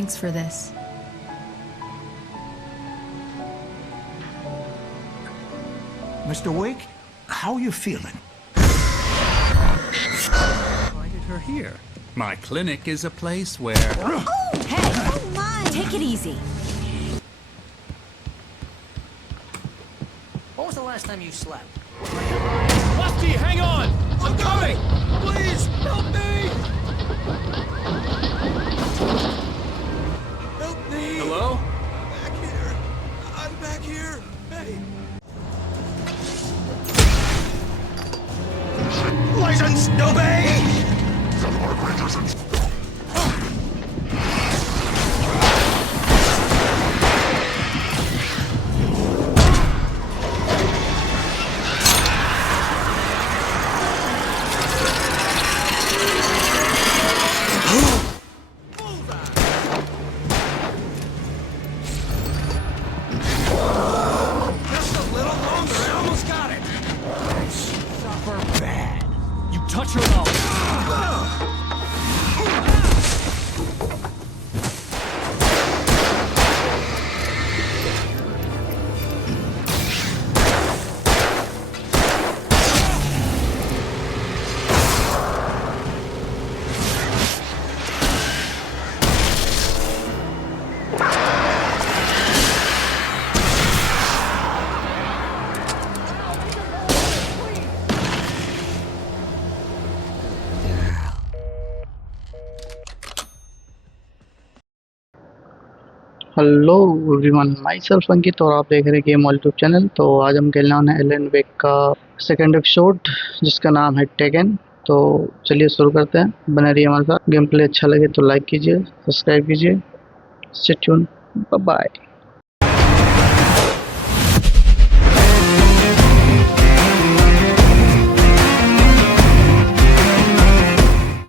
Thanks for this. Mr. Wake, how are you feeling? Invited her here. My clinic is a place where... Oh, hey! Oh my! Take it easy. When was the last time you slept? Lefty, hang on! I'm coming! Please, help me! Help me! Hello? Back here. I'm back here. Hey. License, obey! Just a little longer, I almost got it! Suffer bad. You touch her though. Hello everyone, myself Ankit और आप देख रहे हैं game all YouTube channel. तो आज हम खेलने वाले हैं एलन वेक का सेकंड एपिसोड जिसका नाम है टेकन। तो चलिए शुरू करते हैं, बने रहिए हमारे साथ। गेम प्ले अच्छा लगे तो लाइक कीजिए, सब्सक्राइब कीजिए। Stay tune, bye bye.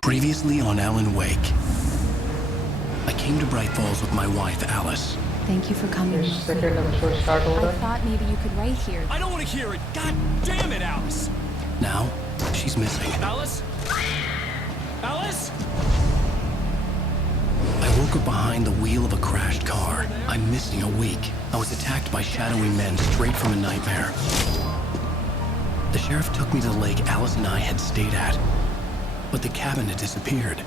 Previously on Alan Wake, I came to Bright Falls with my wife, Alice. Thank you for coming. Second episode start हो रहा I है। thought maybe you could write here. I don't want to hear it! God damn it, Alice! Now, she's missing. Alice? Alice? I woke up behind the wheel of a crashed car. I'm missing a week. I was attacked by shadowy men straight from a nightmare. The sheriff took me to the lake Alice and I had stayed at, but the cabin had disappeared.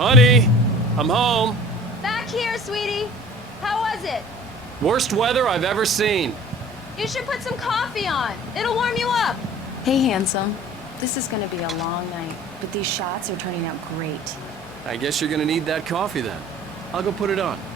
Honey, I'm home. Back here, sweetie. How was it? Worst weather I've ever seen. You should put some coffee on. It'll warm you up. Hey, handsome. This is gonna be a long night, but these shots are turning out great. I guess you're gonna need that coffee then. I'll go put it on.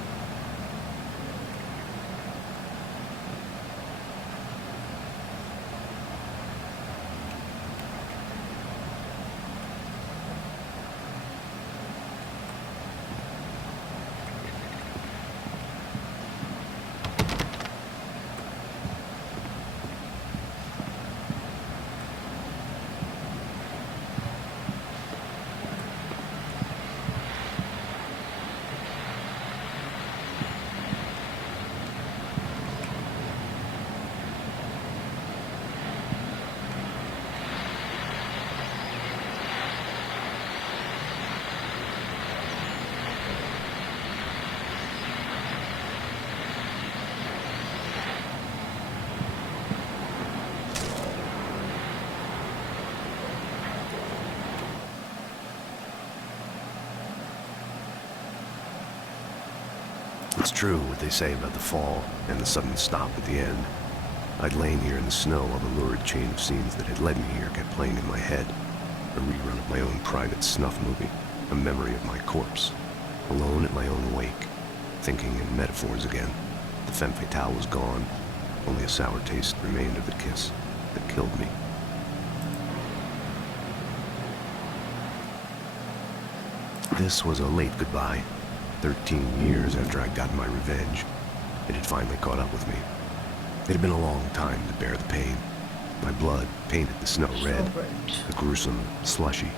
It's true what they say about the fall and the sudden stop at the end. I'd lain here in the snow while the lurid chain of scenes that had led me here kept playing in my head. A rerun of my own private snuff movie, a memory of my corpse. Alone at my own wake, thinking in metaphors again. The femme fatale was gone. Only a sour taste remained of the kiss that killed me. This was a late goodbye. 13 years after I'd gotten my revenge, it had finally caught up with me. It had been a long time to bear the pain. My blood painted the snow red. A gruesome, slushy,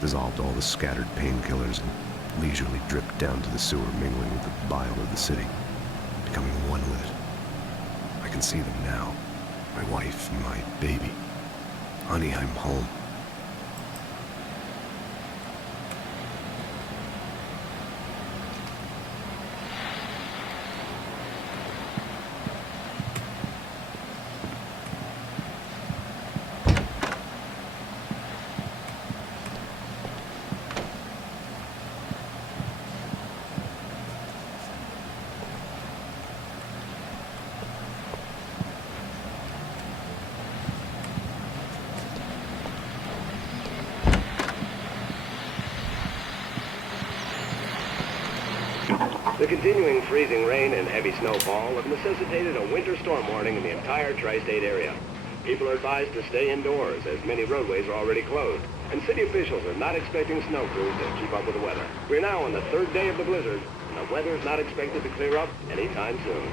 dissolved all the scattered painkillers and leisurely dripped down to the sewer, mingling with the bile of the city, becoming one with it. I can see them now. My wife and my baby. Honey, I'm home. The continuing freezing rain and heavy snowfall have necessitated a winter storm warning in the entire tri-state area. People are advised to stay indoors as many roadways are already closed, and city officials are not expecting snow crews to keep up with the weather. We're now on the third day of the blizzard, and the weather is not expected to clear up anytime soon.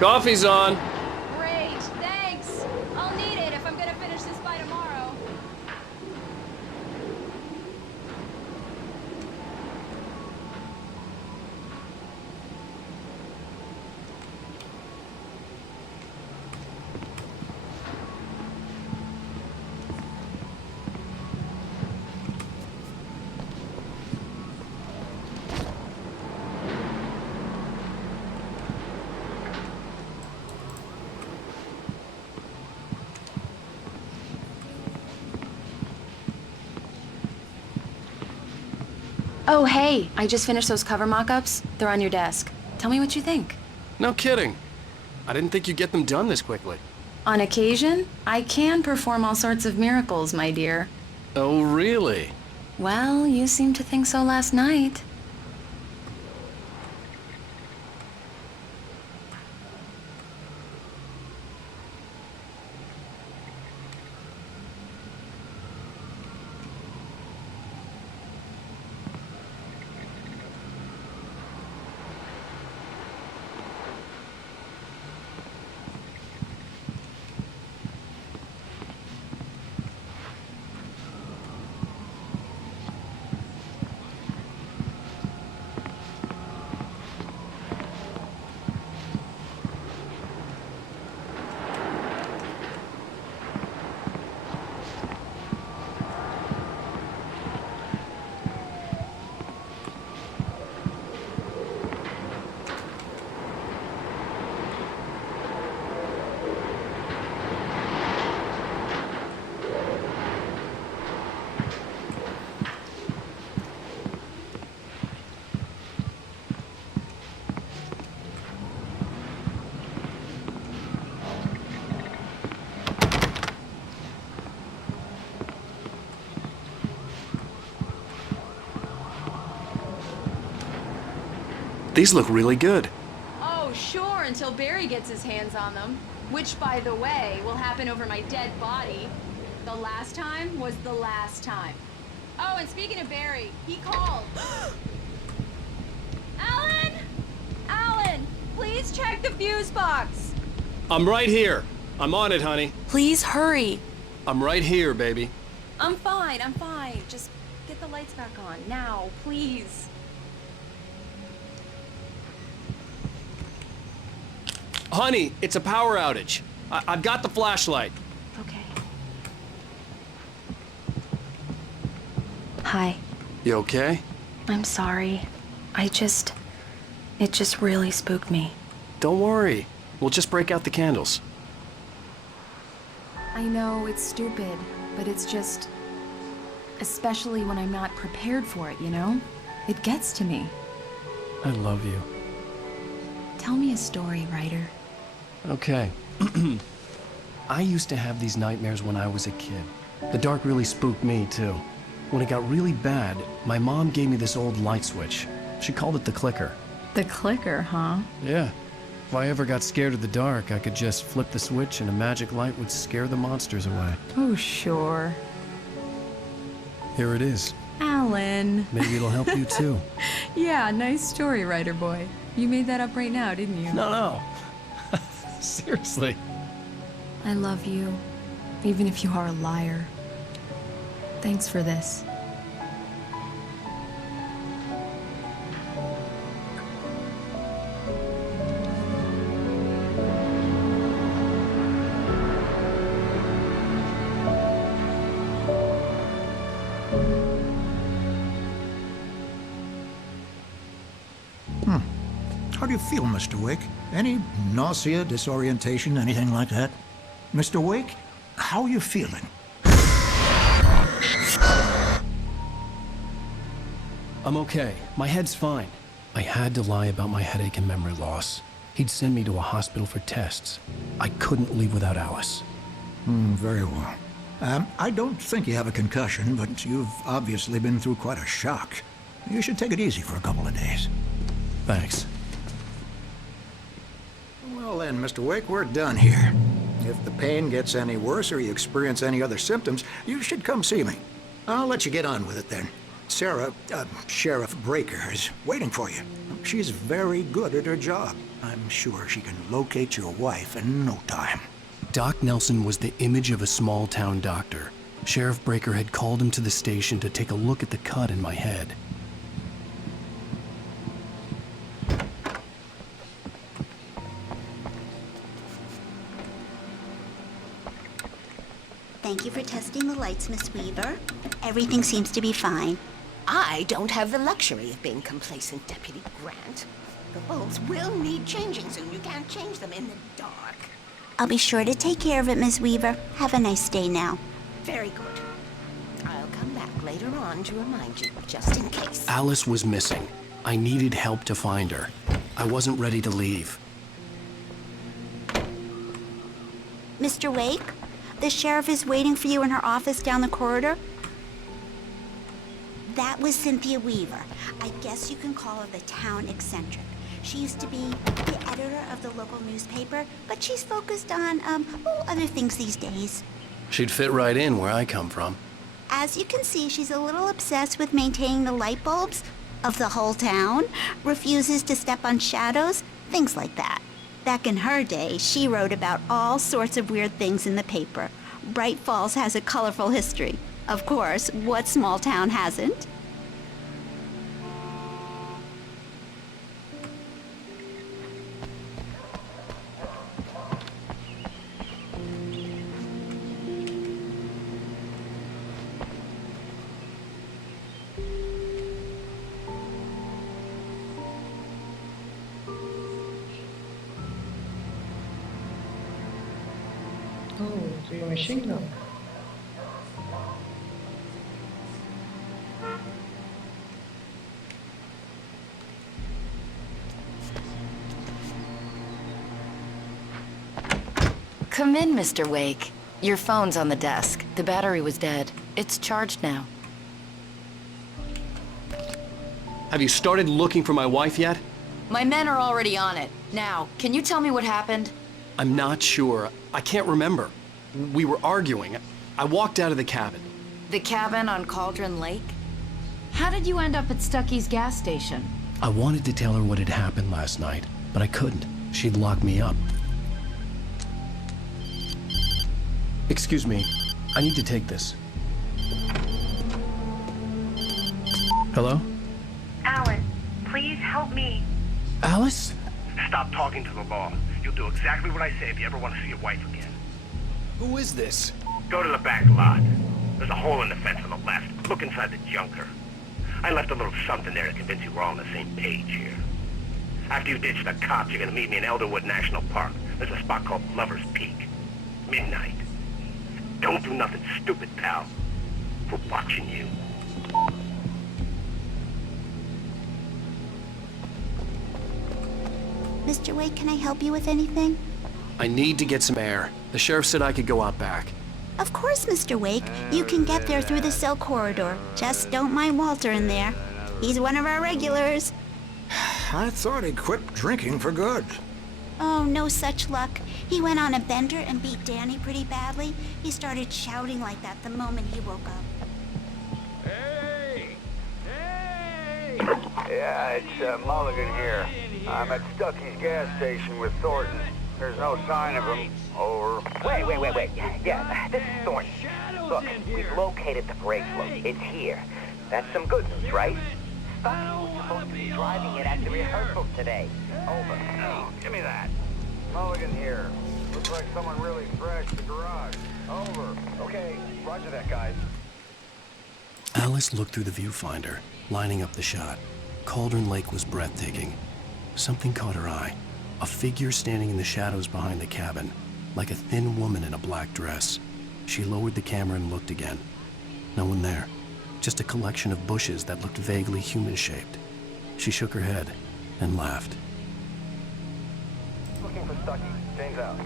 Coffee's on. Great, thanks. I'll need it if I'm gonna finish this by tomorrow. Oh, hey, I just finished those cover mock-ups. They're on your desk. Tell me what you think. No kidding. I didn't think you'd get them done this quickly. On occasion, I can perform all sorts of miracles, my dear. Oh, really? Well, you seemed to think so last night. These look really good. Oh, sure, until Barry gets his hands on them. Which, by the way, will happen over my dead body. The last time was the last time. Oh, and speaking of Barry, he called. Alan! Alan, please check the fuse box. I'm right here. I'm on it, honey. Please hurry. I'm right here, baby. I'm fine, I'm fine. Just get the lights back on, now, please. Honey, it's a power outage. I've got the flashlight. Okay. Hi. You okay? I'm sorry. It just really spooked me. Don't worry. We'll just break out the candles. I know it's stupid, but it's just... Especially when I'm not prepared for it, you know? It gets to me. I love you. Tell me a story, writer. Okay. I used to have these nightmares when I was a kid. The dark really spooked me, too. When it got really bad, my mom gave me this old light switch. She called it the clicker. The clicker, huh? Yeah. If I ever got scared of the dark, I could just flip the switch and a magic light would scare the monsters away. Oh, sure. Here it is. Alan. Maybe it'll help you, too. Yeah, nice story, writer boy. You made that up right now, didn't you? No. Seriously. I love you, even if you are a liar. Thanks for this. How do you feel, Mr. Wake? Any nausea, disorientation, anything like that? Mr. Wake, how are you feeling? I'm okay. My head's fine. I had to lie about my headache and memory loss. He'd send me to a hospital for tests. I couldn't leave without Alice. Very well. I don't think you have a concussion, but you've obviously been through quite a shock. You should take it easy for a couple of days. Thanks. Well then, Mr. Wake, we're done here. If the pain gets any worse or you experience any other symptoms, you should come see me. I'll let you get on with it then. Sarah, Sheriff Breaker, is waiting for you. She's very good at her job. I'm sure she can locate your wife in no time. Doc Nelson was the image of a small-town doctor. Sheriff Breaker had called him to the station to take a look at the cut in my head. Thank you for testing the lights, Miss Weaver. Everything seems to be fine. I don't have the luxury of being complacent, Deputy Grant. The bulbs will need changing soon. You can't change them in the dark. I'll be sure to take care of it, Miss Weaver. Have a nice day now. Very good. I'll come back later on to remind you, just in case. Alice was missing. I needed help to find her. I wasn't ready to leave. Mr. Wake, the sheriff is waiting for you in her office down the corridor. That was Cynthia Weaver. I guess you can call her the town eccentric. She used to be the editor of the local newspaper, but she's focused on, other things these days. She'd fit right in where I come from. As you can see, she's a little obsessed with maintaining the light bulbs of the whole town, refuses to step on shadows, things like that. Back in her day, she wrote about all sorts of weird things in the paper. Bright Falls has a colorful history. Of course, what small town hasn't? Oh, so you're machine gun. Come in, Mr. Wake. Your phone's on the desk. The battery was dead. It's charged now. Have you started looking for my wife yet? My men are already on it. Now, can you tell me what happened? I'm not sure. I can't remember. We were arguing. I walked out of the cabin. The cabin on Cauldron Lake? How did you end up at Stucky's gas station? I wanted to tell her what had happened last night, but I couldn't. She'd lock me up. Excuse me. I need to take this. Hello? Alan, please help me. Alice? Stop talking to the law. You'll do exactly what I say if you ever want to see your wife again. Who is this? Go to the back lot. There's a hole in the fence on the left. Look inside the junker. I left a little something there to convince you we're all on the same page here. After you ditch the cops, you're gonna meet me in Elderwood National Park. There's a spot called Lover's Peak. Midnight. Don't do nothing stupid, pal. We're watching you. Mr. Wake, can I help you with anything? I need to get some air. The sheriff said I could go out back. Of course, Mr. Wake. You can get there through the cell corridor. Just don't mind Walter in there. He's one of our regulars. I thought he quit drinking for good. Oh, no such luck. He went on a bender and beat Danny pretty badly. He started shouting like that the moment he woke up. Hey! Hey! Yeah, it's Mulligan here. I'm at Stucky's gas station with Thornton. There's no sign of him. Over. Wait. Yeah, this is Thornton. Look, we've located the bracelet. It's here. That's some good news, right? Stucky was supposed to be driving it at the rehearsal today. Over. No, give me that. Mulligan here. Looks like someone really thrashed the garage. Over. Okay, roger that, guys. Alice looked through the viewfinder, lining up the shot. Cauldron Lake was breathtaking. Something caught her eye. A figure standing in the shadows behind the cabin, like a thin woman in a black dress. She lowered the camera and looked again. No one there. Just a collection of bushes that looked vaguely human-shaped. She shook her head and laughed. Looking for Stucky. James out.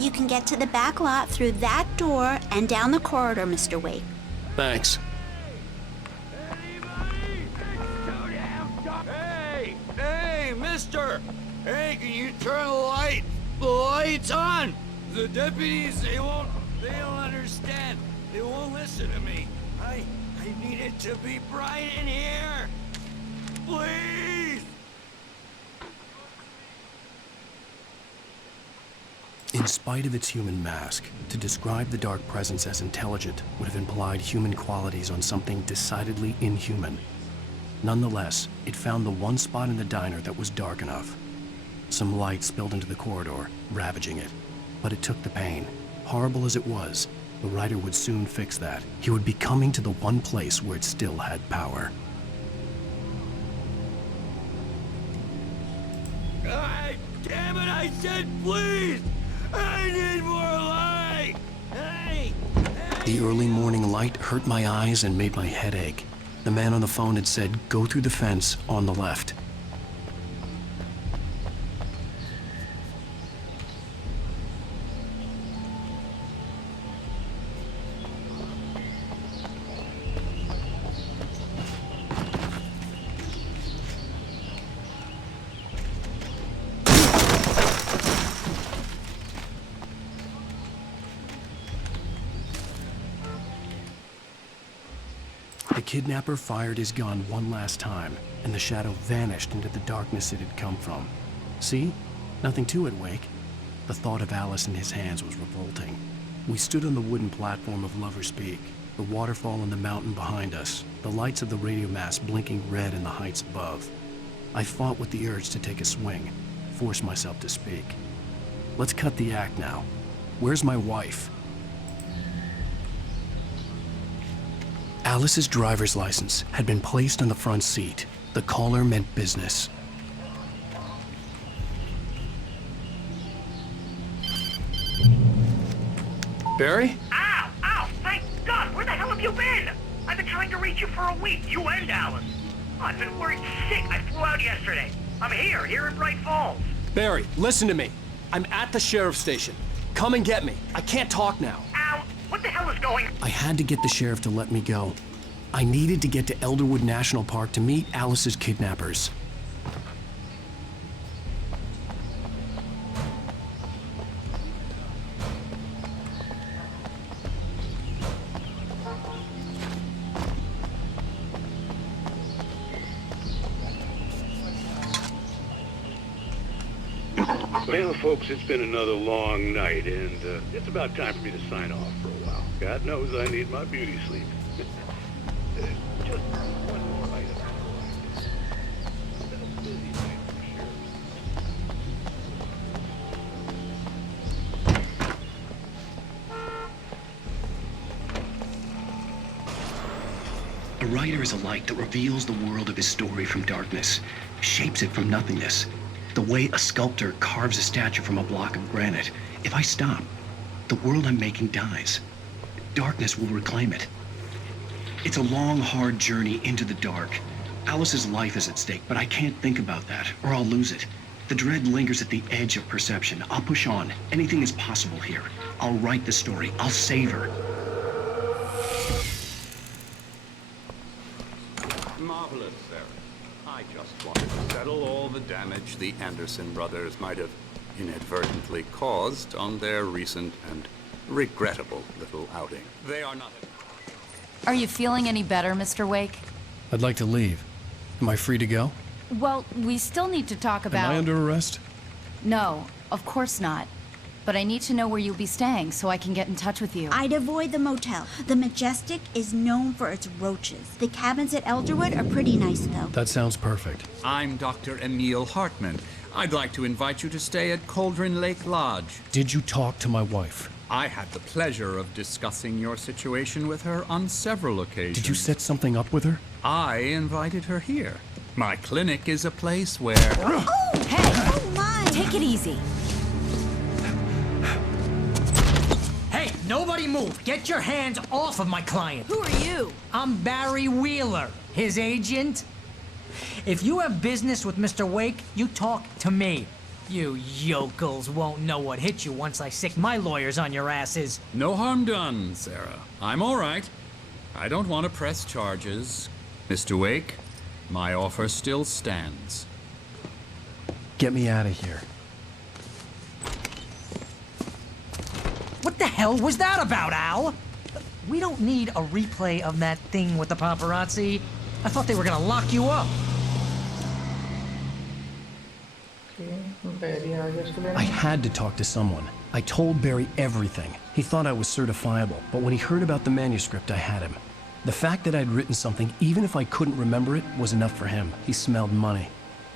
You can get to the back lot through that door and down the corridor, Mr. Wake. Thanks. Hey, mister! Hey, can you turn the lights on? The deputies, they don't understand. They won't listen to me. I need it to be bright in here. Please! In spite of its human mask, to describe the dark presence as intelligent would have implied human qualities on something decidedly inhuman. Nonetheless, it found the one spot in the diner that was dark enough. Some light spilled into the corridor, ravaging it. But it took the pain. Horrible as it was, the writer would soon fix that. He would be coming to the one place where it still had power. God damn it, I said please! I need more light! Hey! The early morning light hurt my eyes and made my head ache. The man on the phone had said, go through the fence on the left. The kidnapper fired his gun one last time, and the shadow vanished into the darkness it had come from. See? Nothing to it, Wake. The thought of Alice in his hands was revolting. We stood on the wooden platform of Lover's Peak, the waterfall and the mountain behind us, the lights of the radio mast blinking red in the heights above. I fought with the urge to take a swing, force myself to speak. Let's cut the act now. Where's my wife? Alice's driver's license had been placed on the front seat. The caller meant business. Barry? Ow! Thank God! Where the hell have you been? I've been trying to reach you for a week, you and Alice. I've been worried sick. I flew out yesterday. I'm here in Bright Falls. Barry, listen to me. I'm at the sheriff's station. Come and get me. I can't talk now. Ow! What the hell is going on? I had to get the sheriff to let me go. I needed to get to Elderwood National Park to meet Alice's kidnappers. Well, folks, it's been another long night, and it's about time for me to sign off for a while. God knows I need my beauty sleep. Just one more item. It's been a busy night for sure. writer is a light that reveals the world of his story from darkness, shapes it from nothingness. The way a sculptor carves a statue from a block of granite. If I stop, the world I'm making dies. Darkness will reclaim it. It's a long, hard journey into the dark. Alice's life is at stake, but I can't think about that, or I'll lose it. The dread lingers at the edge of perception. I'll push on. Anything is possible here. I'll write the story. I'll save her. Marvelous, Sarah. I just wanted to settle all the damage the Anderson brothers might have inadvertently caused on their recent and regrettable little outing. They are not... Are you feeling any better, Mr. Wake? I'd like to leave. Am I free to go? Well, we still need to talk about... Am I under arrest? No, of course not. But I need to know where you'll be staying so I can get in touch with you. I'd avoid the motel. The Majestic is known for its roaches. The cabins at Elderwood are pretty nice, though. That sounds perfect. I'm Dr. Emil Hartman. I'd like to invite you to stay at Cauldron Lake Lodge. Did you talk to my wife? I had the pleasure of discussing your situation with her on several occasions. Did you set something up with her? I invited her here. My clinic is a place where... Oh! Hey! Oh, my! Take it easy. Hey, nobody move! Get your hands off of my client! Who are you? I'm Barry Wheeler, his agent. If you have business with Mr. Wake, you talk to me. You yokels won't know what hit you once I sick my lawyers on your asses. No harm done, Sarah. I'm all right. I don't want to press charges. Mr. Wake, my offer still stands. Get me out of here. What the hell was that about, Al? We don't need a replay of that thing with the paparazzi. I thought they were gonna lock you up. I had to talk to someone. I told Barry everything. He thought I was certifiable, but when he heard about the manuscript, I had him. The fact that I'd written something, even if I couldn't remember it, was enough for him. He smelled money.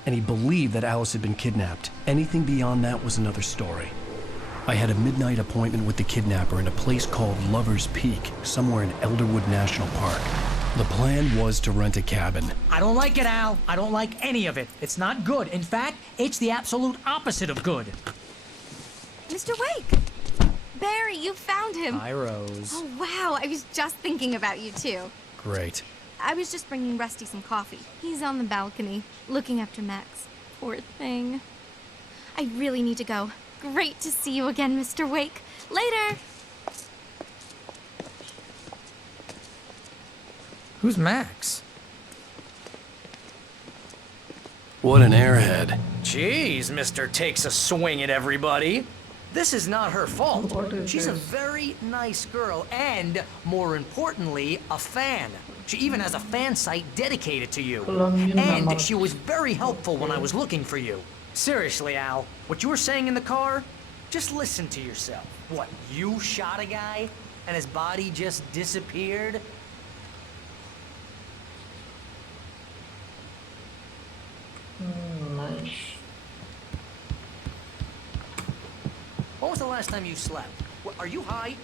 And he believed that Alice had been kidnapped. Anything beyond that was another story. I had a midnight appointment with the kidnapper in a place called Lover's Peak, somewhere in Elderwood National Park. The plan was to rent a cabin. I don't like it, Al. I don't like any of it. It's not good. In fact, it's the absolute opposite of good. Mr. Wake! Barry, you found him. Hi, Rose. Oh, wow. I was just thinking about you, too. Great. I was just bringing Rusty some coffee. He's on the balcony, looking after Max. Poor thing. I really need to go. Great to see you again, Mr. Wake. Later! Who's Max? What an airhead. Jeez, Mr. Takes a swing at everybody. This is not her fault. She's a very nice girl and, more importantly, a fan. She even has a fan site dedicated to you. And she was very helpful when I was looking for you. Seriously, Al, what you were saying in the car, just listen to yourself. What, you shot a guy and his body just disappeared? Nice. When was the last time you slept? What, are you high?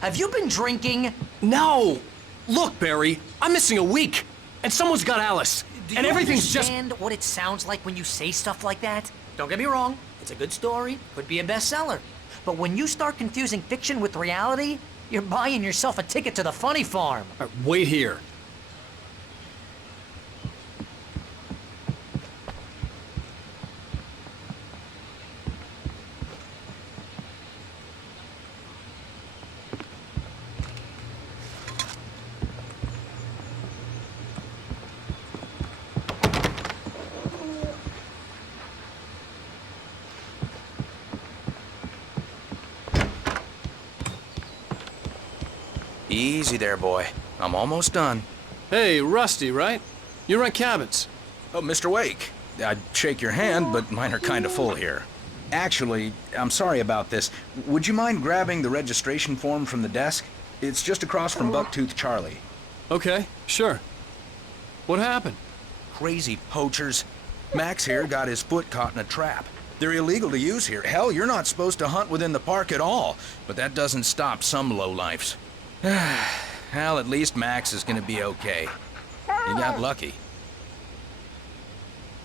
Have you been drinking? No! Look, Barry, I'm missing a week, and someone's got Alice, and everything's just... Do you understand what it sounds like when you say stuff like that? Don't get me wrong, it's a good story, could be a bestseller. But when you start confusing fiction with reality, you're buying yourself a ticket to the funny farm. Wait here. Easy there, boy. I'm almost done. Hey, Rusty, right? You rent cabins. Oh, Mr. Wake. I'd shake your hand, but mine are kind of full here. Actually, I'm sorry about this. Would you mind grabbing the registration form from the desk? It's just across from Bucktooth Charlie. Okay, sure. What happened? crazy poachers. Max here got his foot caught in a trap. They're illegal to use here. Hell, you're not supposed to hunt within the park at all. But that doesn't stop some lowlifes. Hell, at least Max is gonna be okay. He got lucky.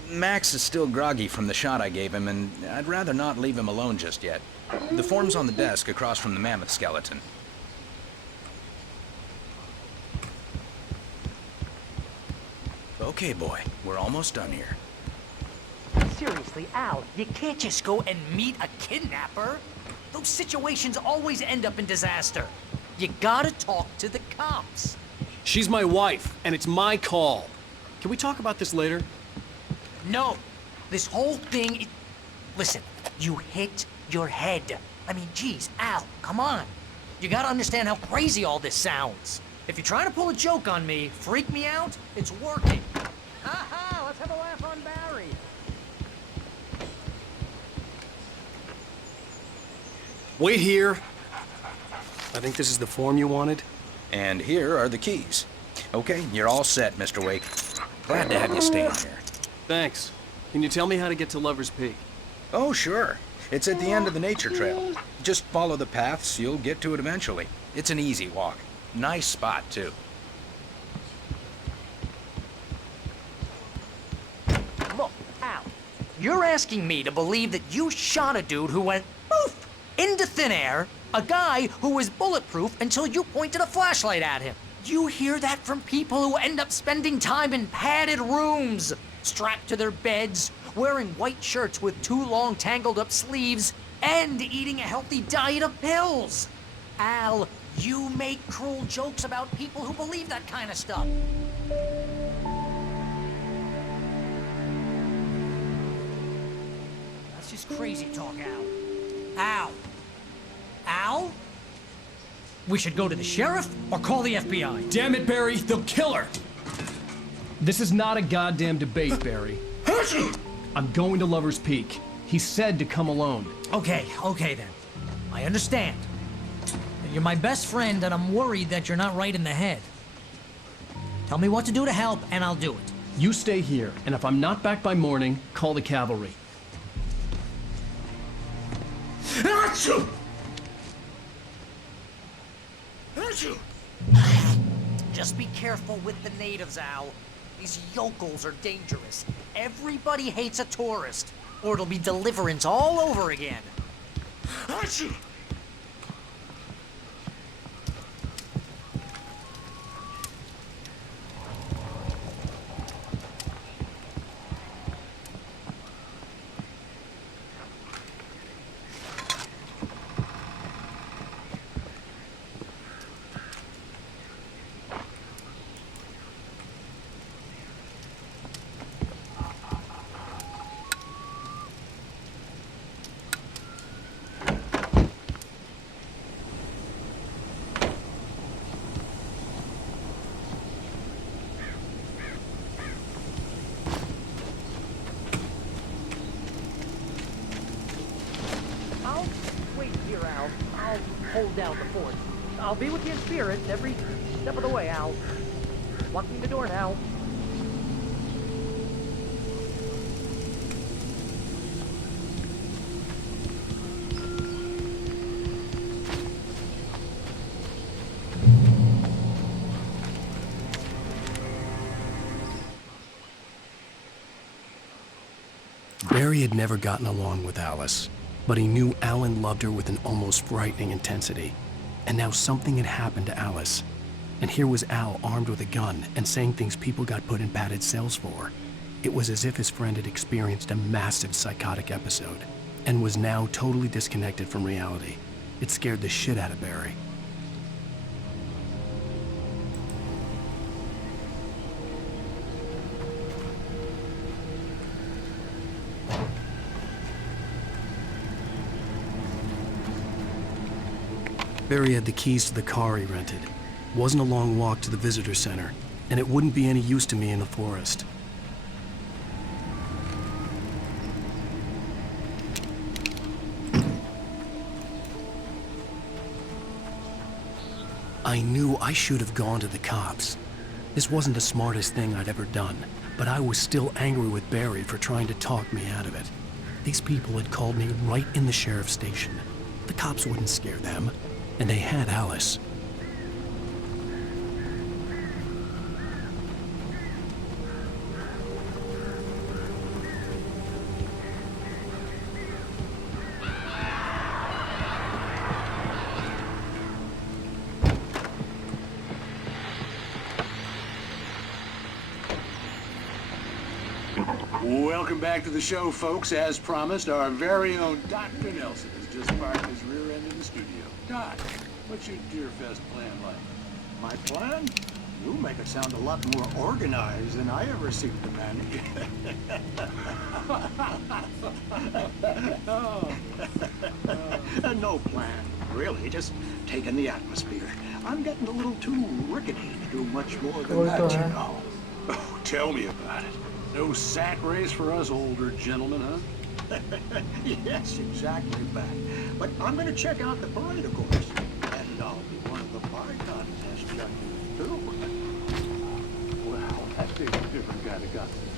Max is still groggy from the shot I gave him, and I'd rather not leave him alone just yet. The form's on the desk across from the mammoth skeleton. Okay, boy, we're almost done here. Seriously, Al, you can't just go and meet a kidnapper. Those situations always end up in disaster. You gotta talk to the cops. She's my wife, and it's my call. Can we talk about this later? No. This whole thing... Listen, you hit your head. I mean, geez, Al, come on. You gotta understand how crazy all this sounds. If you're trying to pull a joke on me, freak me out, it's working. Ha-ha, let's have a laugh on Barry. Wait here. I think this is the form you wanted. And here are the keys. Okay, you're all set, Mr. Wake. Glad to have you staying here. Thanks. Can you tell me how to get to Lover's Peak? Oh, sure. It's at the end of the nature trail. Just follow the paths, you'll get to it eventually. It's an easy walk. Nice spot, too. Look, Al, you're asking me to believe that you shot a dude who went poof into thin air, a guy who was bulletproof until you pointed a flashlight at him. You hear that from people who end up spending time in padded rooms, strapped to their beds, wearing white shirts with too long tangled up sleeves, and eating a healthy diet of pills. Al, you make cruel jokes about people who believe that kind of stuff. That's just crazy talk, Al. Al? Al? We should go to the sheriff or call the FBI. Damn it, Barry, they'll kill her! This is not a goddamn debate, Barry. I'm going to Lover's Peak. He said to come alone. Okay then. I understand. You're my best friend, and I'm worried that you're not right in the head. Tell me what to do to help, and I'll do it. You stay here, and if I'm not back by morning, call the cavalry. Achoo! Just be careful with the natives, Al. These yokels are dangerous. Everybody hates a tourist, or it'll be deliverance all over again. Achoo! I'll hold down the fort. I'll be with you in spirit every step of the way, Al. Locking the door now. Barry had never gotten along with Alice, but he knew Alan loved her with an almost frightening intensity. And now something had happened to Alice. And here was Al armed with a gun and saying things people got put in padded cells for. It was as if his friend had experienced a massive psychotic episode and was now totally disconnected from reality. It scared the shit out of Barry. Barry had the keys to the car he rented. Wasn't a long walk to the visitor center, and it wouldn't be any use to me in the forest. I knew I should have gone to the cops, This wasn't the smartest thing I'd ever done, but I was still angry with Barry for trying to talk me out of it. These people had called me right in the sheriff's station. The cops wouldn't scare them, and they had Alice. Welcome back to the show, folks. As promised, our very own Dr. Nelson has just parked his rear end in the studio. Doc, what's your Deerfest plan like? My plan? You make it sound a lot more organized than I ever seem to manage. No plan, really. Just taking the atmosphere. I'm getting a little too rickety to do much more than that, you know. Oh, tell me about it. No sack race for us older gentlemen, huh? Yes, exactly, Bat. But I'm going to check out the parade, of course. And I'll be one of the pie contest judges, too. Wow, that takes a different kind of constitution.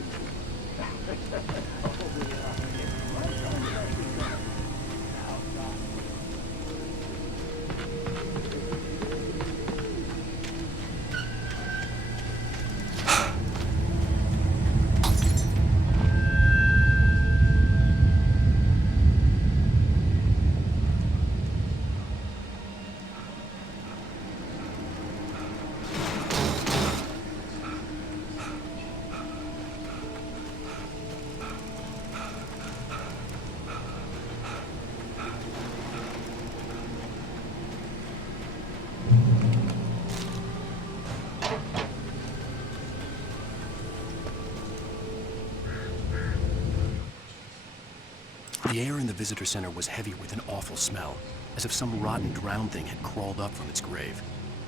The air in the visitor center was heavy with an awful smell, as if some rotten drowned thing had crawled up from its grave.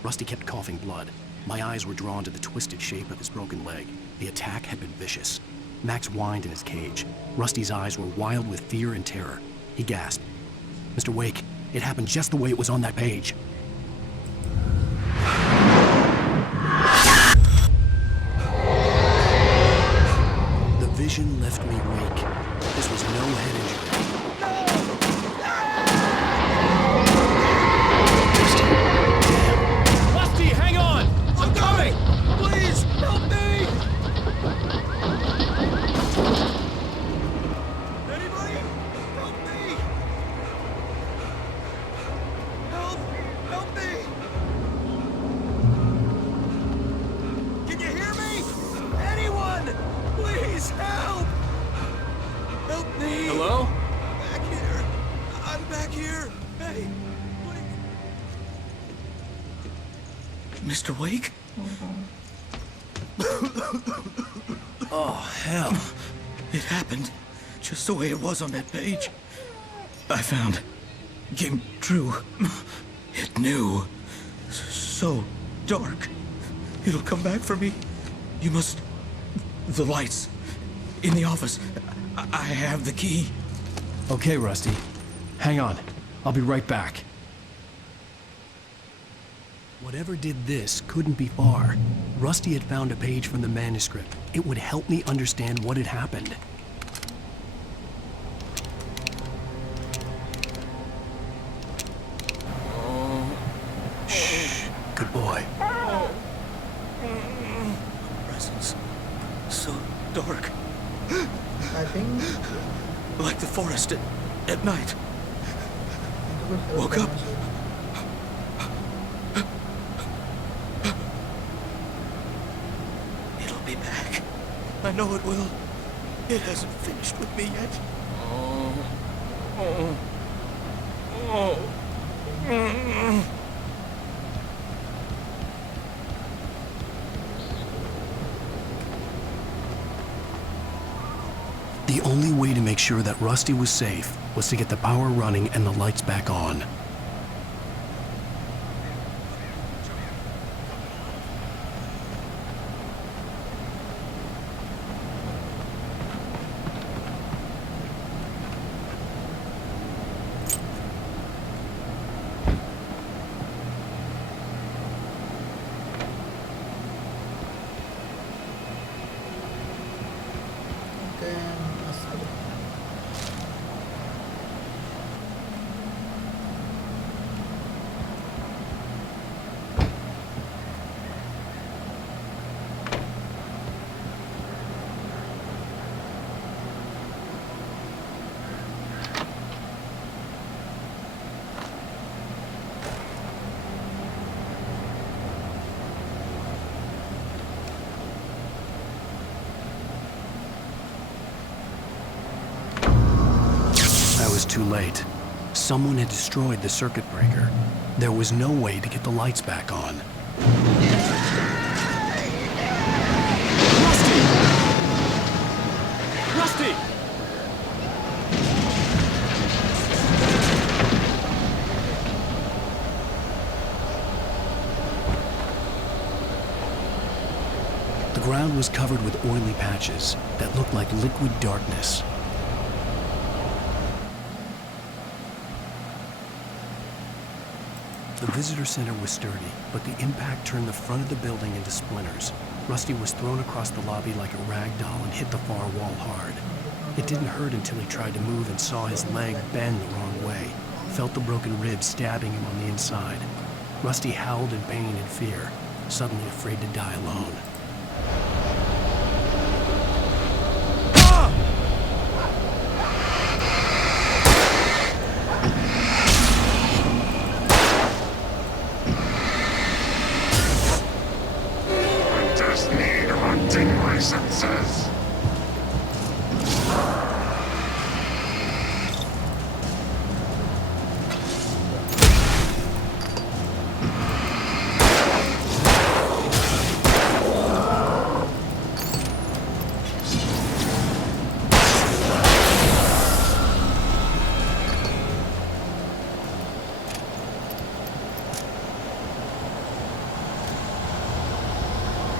Rusty kept coughing blood. My eyes were drawn to the twisted shape of his broken leg. The attack had been vicious. Max whined in his cage. Rusty's eyes were wild with fear and terror. He gasped. "Mr. Wake, it happened just the way it was on that page." The vision left me weak. This was no head injury. Rusty, hang on! I'm coming! Please, help me! Anybody? Help me! Help me! Can you hear me? Anyone! Please help! Help me! Hello? Back here! I'm back here! Hey! Mr. Wake? Oh, hell. It happened just the way it was on that page. I found. Came true. It knew. So dark. It'll come back for me. You must... The lights. In the office. I have the key. Okay, Rusty. Hang on. I'll be right back. Whatever did this couldn't be far. Rusty had found a page from the manuscript. It would help me understand what had happened. Shh. Good boy. Presence. So dark. I think... Like the forest at night. Woke up. It'll be back. I know it will. It hasn't finished with me yet. The only way to make sure that Rusty was safe was to get the power running and the lights back on. was too late. Someone had destroyed the circuit breaker. There was no way to get the lights back on. Rusty! The ground was covered with oily patches that looked like liquid darkness. The visitor center was sturdy, but the impact turned the front of the building into splinters. Rusty was thrown across the lobby like a rag doll and hit the far wall hard. It didn't hurt until he tried to move and saw his leg bend the wrong way, felt the broken ribs stabbing him on the inside. Rusty howled in pain and fear, suddenly afraid to die alone. Licenses.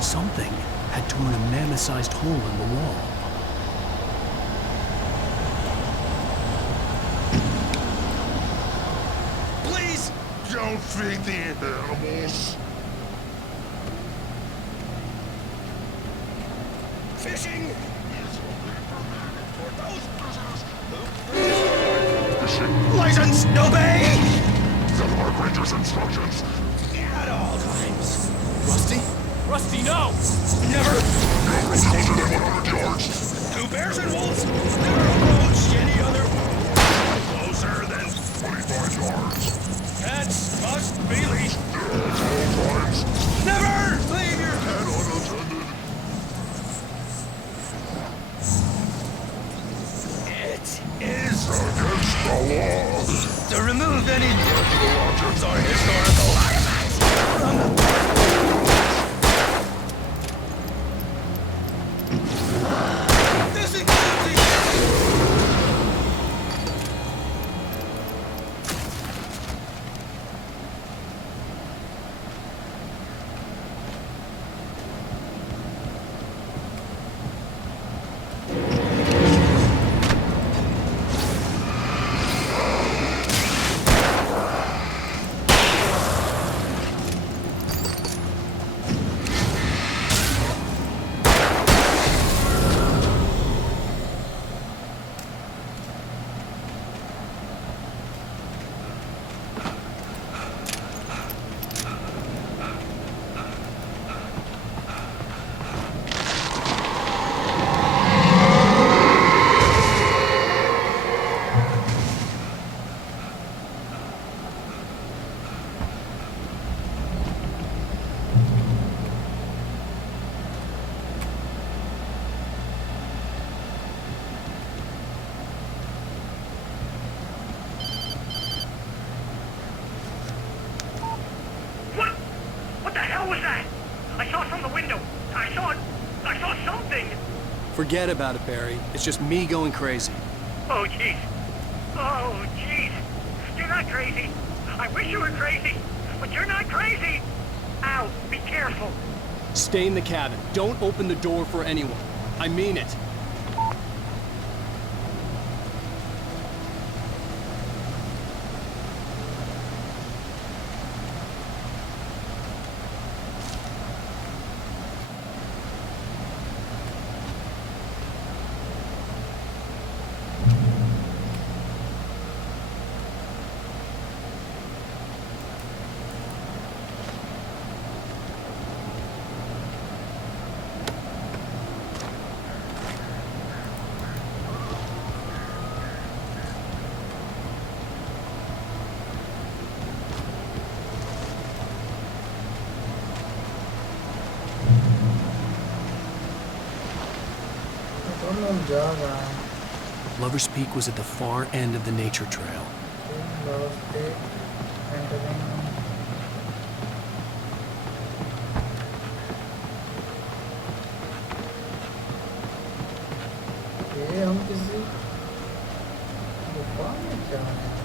Something had torn a mammoth-sized hole in the wall. Please don't feed the animals. Fishing! License! Obey! Follow our Ranger's instructions. At all times. Rusty? Rusty, no! Never! Closer than 100 yards. 2 bears and wolves! Never approach any other... Closer than... 25 yards. Pets must be leashed. At all times. Never leave your pet unattended. It is against the law to remove any natural objects or historical artifacts from the park. Forget about it, Barry. It's just me going crazy. Oh, jeez. Oh, jeez. You're not crazy. I wish you were crazy, but you're not crazy. Ow, be careful. Stay in the cabin. Don't open the door for anyone. I mean it. लोग जा रहा है Lover's Peak was at the far end of the nature trail. Lover's Peak, entering. ये हम किसी गुफा में जा रहे हैं।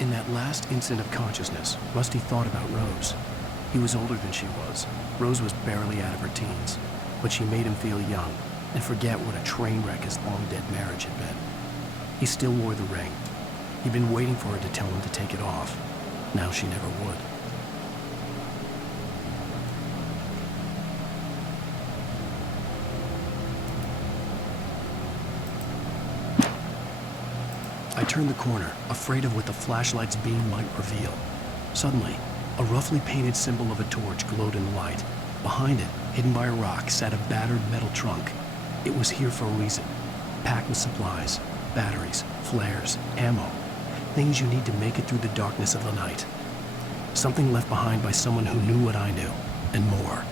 In that last instant of consciousness, Rusty thought about Rose. He was older than she was. Rose was barely out of her teens, but she made him feel young and forget what a train wreck his long-dead marriage had been. He still wore the ring. He'd been waiting for her to tell him to take it off. Now she never would. turned the corner, afraid of what the flashlight's beam might reveal. Suddenly, a roughly painted symbol of a torch glowed in the light. Behind it, hidden by a rock, sat a battered metal trunk. It was here for a reason, packed with supplies, batteries, flares, ammo, things you need to make it through the darkness of the night. Something left behind by someone who knew what I knew, and more.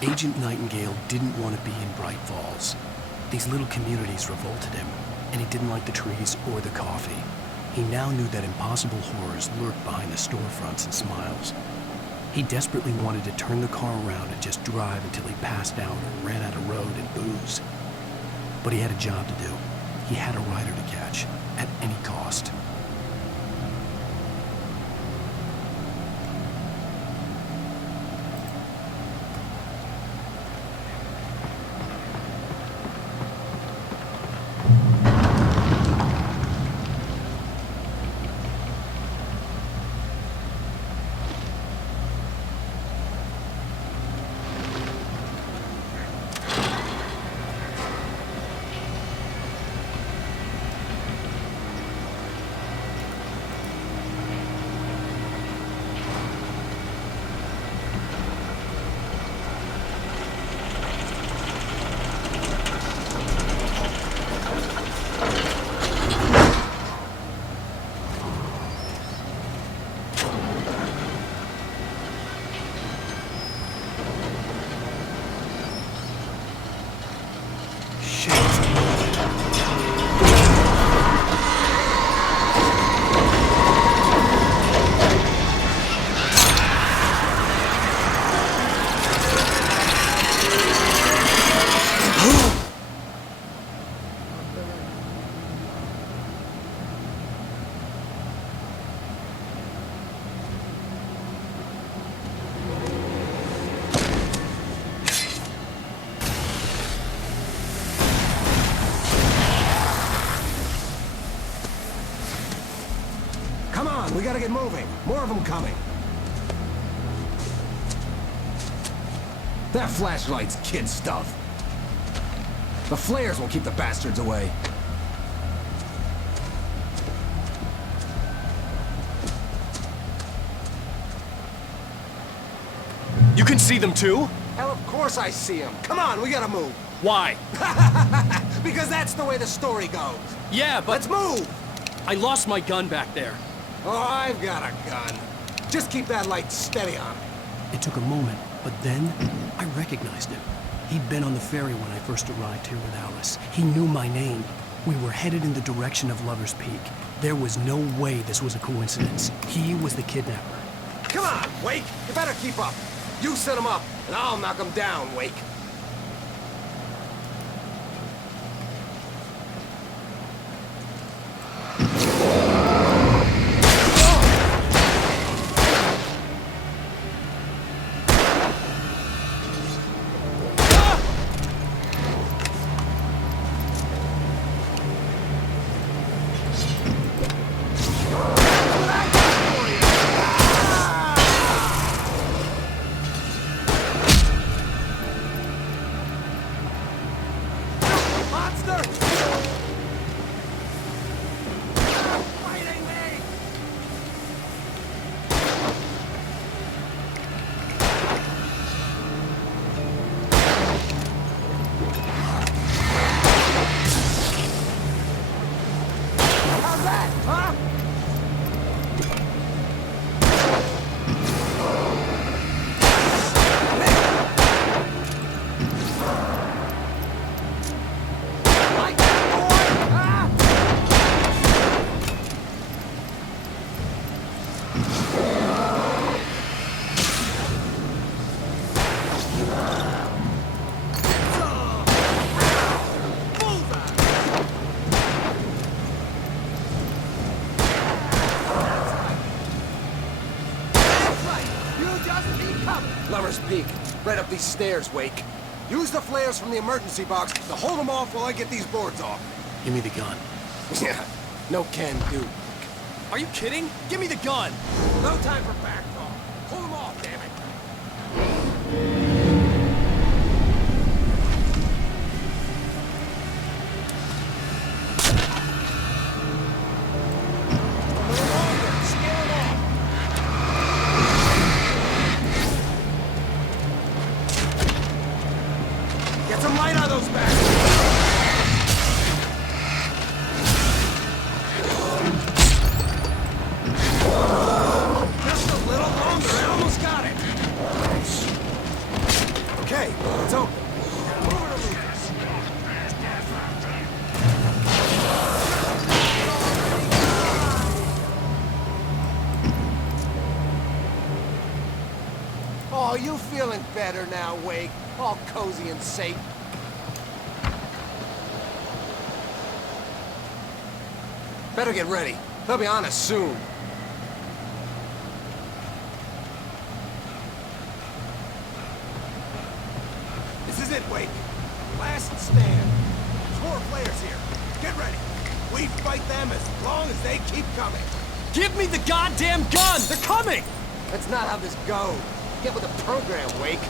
Agent Nightingale didn't want to be in Bright Falls. These little communities revolted him, and he didn't like the trees or the coffee. He now knew that impossible horrors lurked behind the storefronts and smiles. He desperately wanted to turn the car around and just drive until he passed out or ran out of road and booze. But he had a job to do. He had a rider to catch, at any cost. gotta get moving. More of them coming. That flashlight's kid stuff. The flares will keep the bastards away. You can see them too? Hell, of course I see them. Come on, we gotta move. Why? Because that's the way the story goes. Yeah, but... Let's move! I lost my gun back there. Oh, I've got a gun. Just keep that light steady on. It took a moment, but then I recognized him. He'd been on the ferry when I first arrived here with Alice. He knew my name. We were headed in the direction of Lover's Peak. There was no way this was a coincidence. He was the kidnapper. Come on, Wake! You better keep up. You set him up, and I'll knock him down, Wake. Lover's Peak. Right up these stairs, Wake. Use the flares from the emergency box to hold them off while I get these boards off. Give me the gun. Yeah, no can do. Are you kidding? Give me the gun! No time for back talk. Pull them off, damn it. Get some light on those bastards! Just a little longer, I almost got it! Okay, it's open. Move it or lose it. Oh, you feeling better now, Wake? All cozy and safe. Better get ready. They'll be on us soon. This is it, Wake. Last stand. There's more players here. Get ready. We fight them as long as they keep coming. Give me the goddamn gun! They're coming! That's not how this goes. Get with the program, Wake.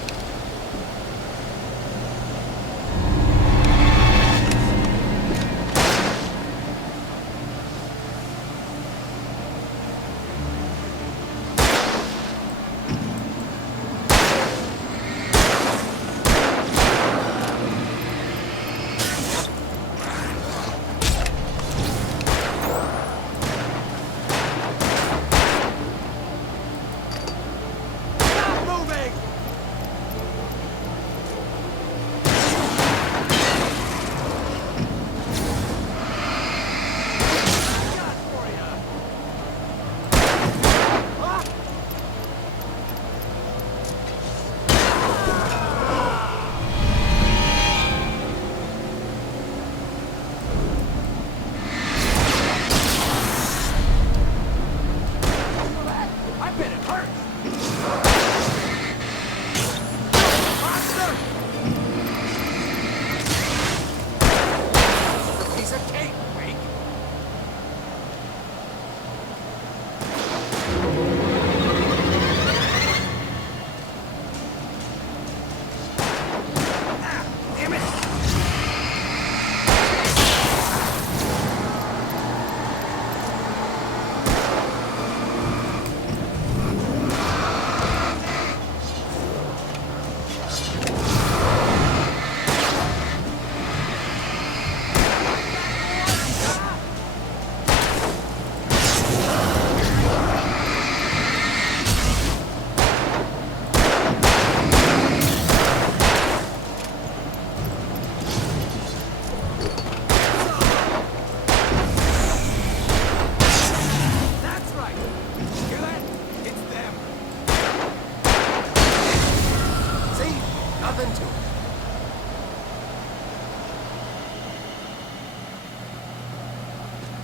tend to it.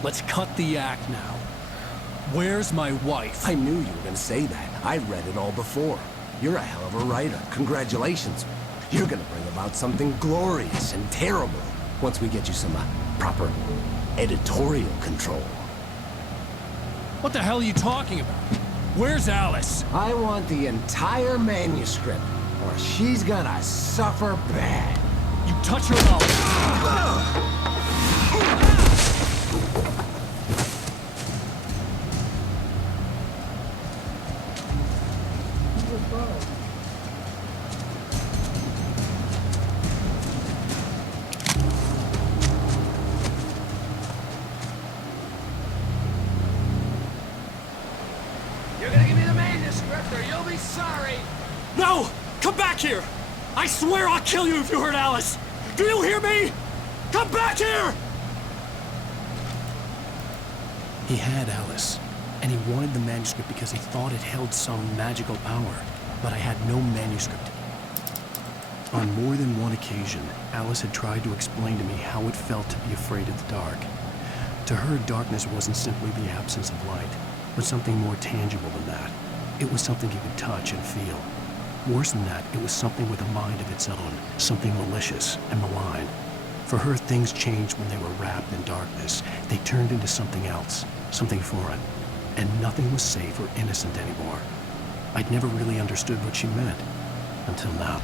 Let's cut the act now. Where's my wife? I knew you were gonna say that. I read it all before. You're a hell of a writer. Congratulations. You're gonna bring about something glorious and terrible once we get you some proper editorial control. What the hell are you talking about? Where's Alice? I want the entire manuscript, or she's gonna suffer bad. You touch her mouth. You're gonna give me the manuscript or you'll be sorry! No! Come back here! I swear I'll kill you if you hurt Alice! Do you hear me? Come back here! He had Alice, and he wanted the manuscript because he thought it held some magical power, but I had no manuscript. On more than one occasion, Alice had tried to explain to me how it felt to be afraid of the dark. To her, darkness wasn't simply the absence of light, but something more tangible than that. It was something you could touch and feel. Worse than that, it was something with a mind of its own, something malicious and malign. For her, things changed when they were wrapped in darkness. They turned into something else, something foreign, and nothing was safe or innocent anymore. I'd never really understood what she meant, until now.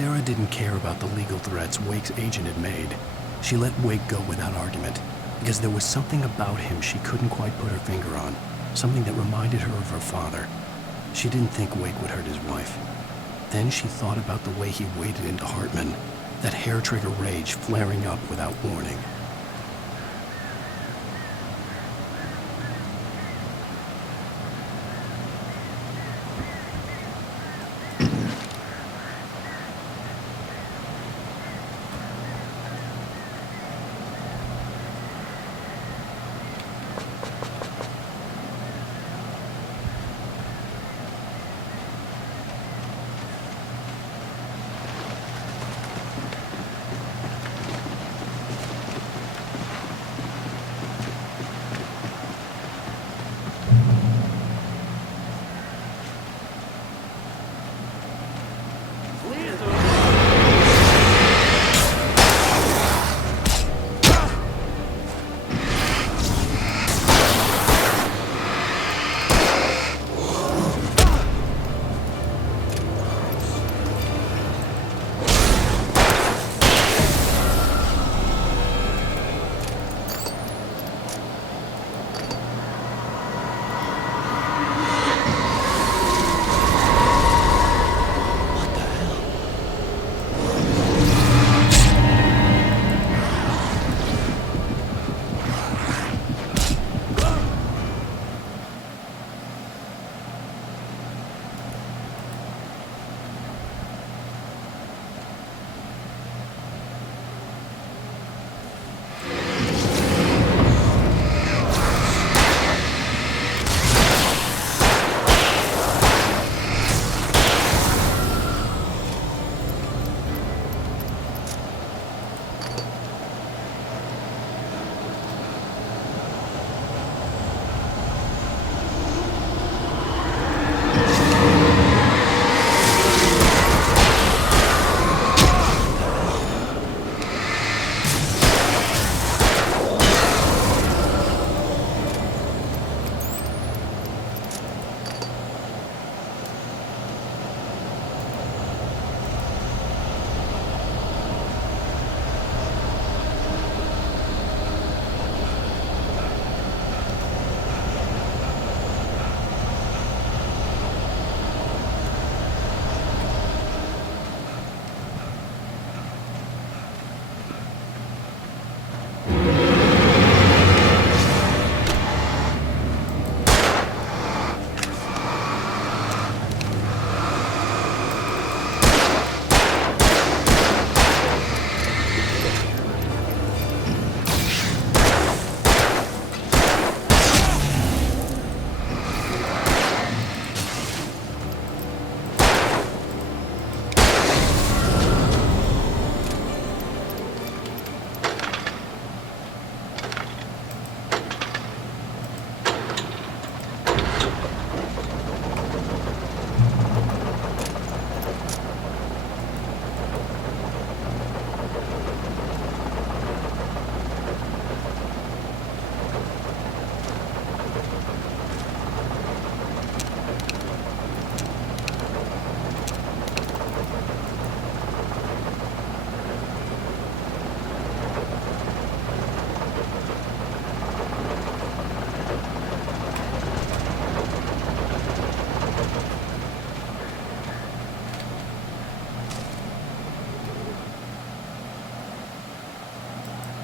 Sarah didn't care about the legal threats Wake's agent had made. She let Wake go without argument, because there was something about him she couldn't quite put her finger on, something that reminded her of her father. She didn't think Wake would hurt his wife. Then she thought about the way he waded into Hartman, that hair-trigger rage flaring up without warning.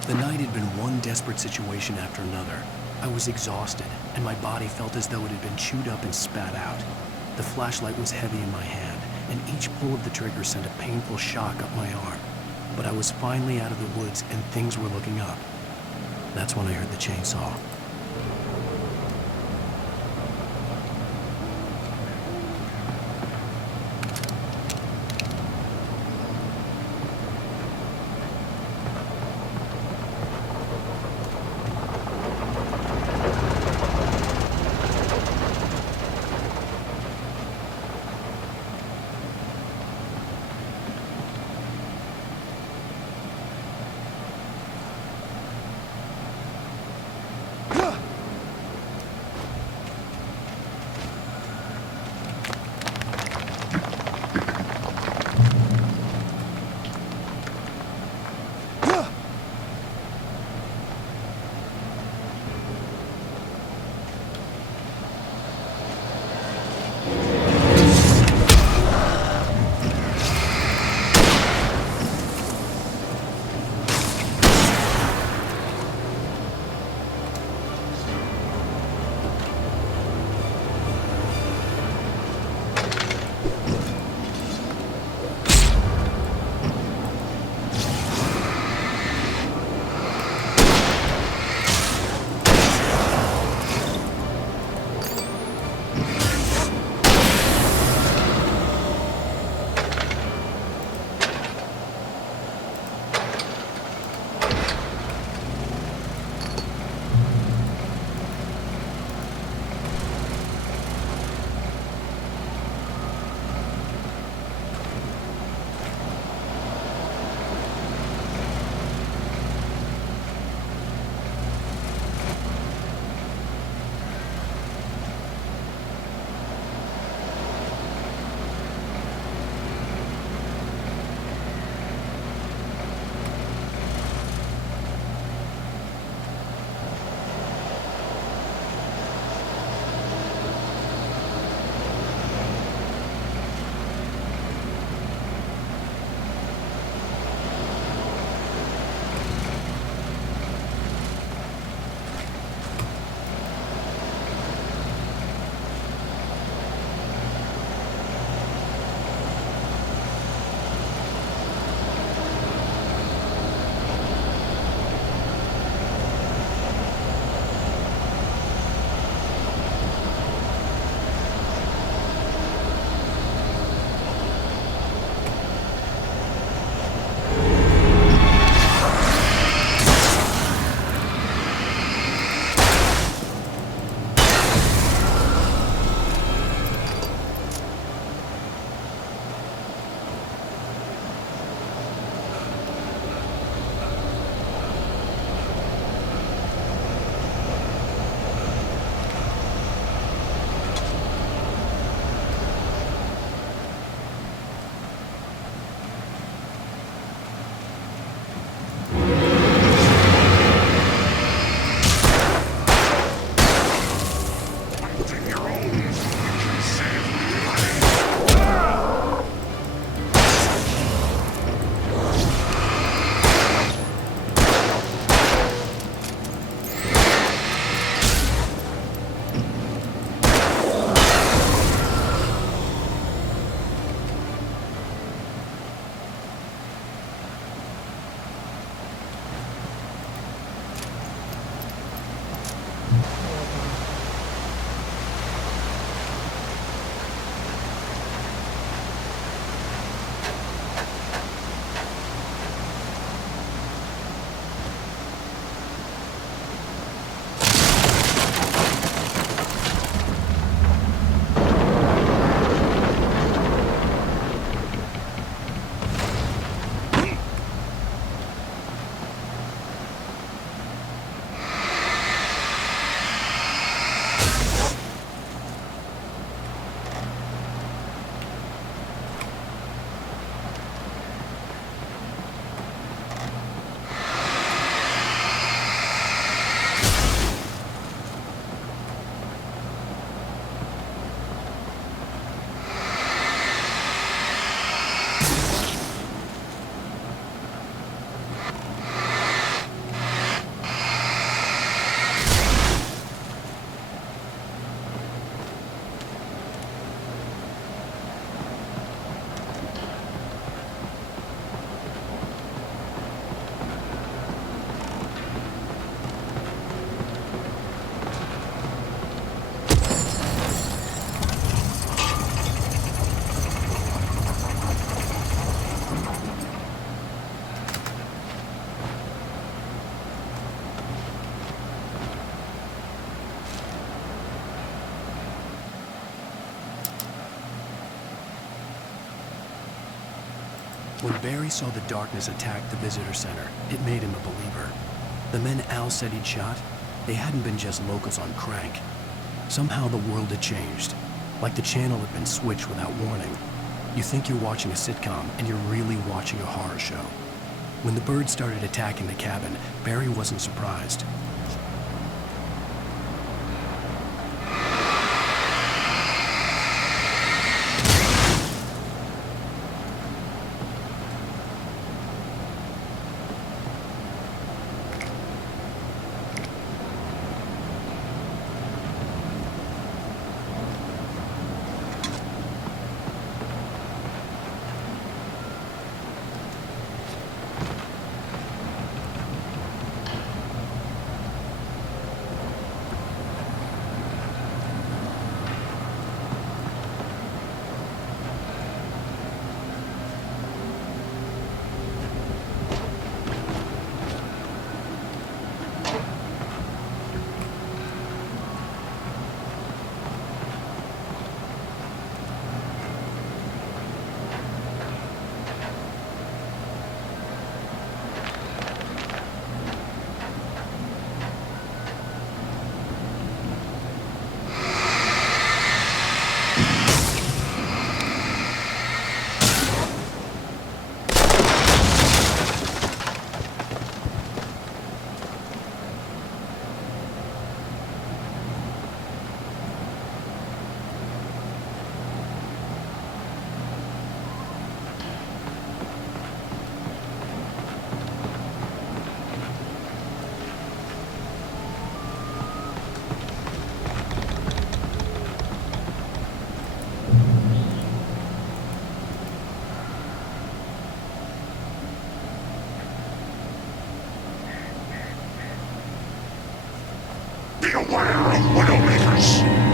The night had been one desperate situation after another. I was exhausted, and my body felt as though it had been chewed up and spat out. The flashlight was heavy in my hand, and each pull of the trigger sent a painful shock up my arm. But I was finally out of the woods, and things were looking up. That's when I heard the chainsaw. When Barry saw the darkness attack the visitor center, it made him a believer. The men Al said he'd shot, they hadn't been just locals on crank. Somehow the world had changed, like the channel had been switched without warning. You think you're watching a sitcom, and you're really watching a horror show. When the birds started attacking the cabin, Barry wasn't surprised. Beware of Widowmakers!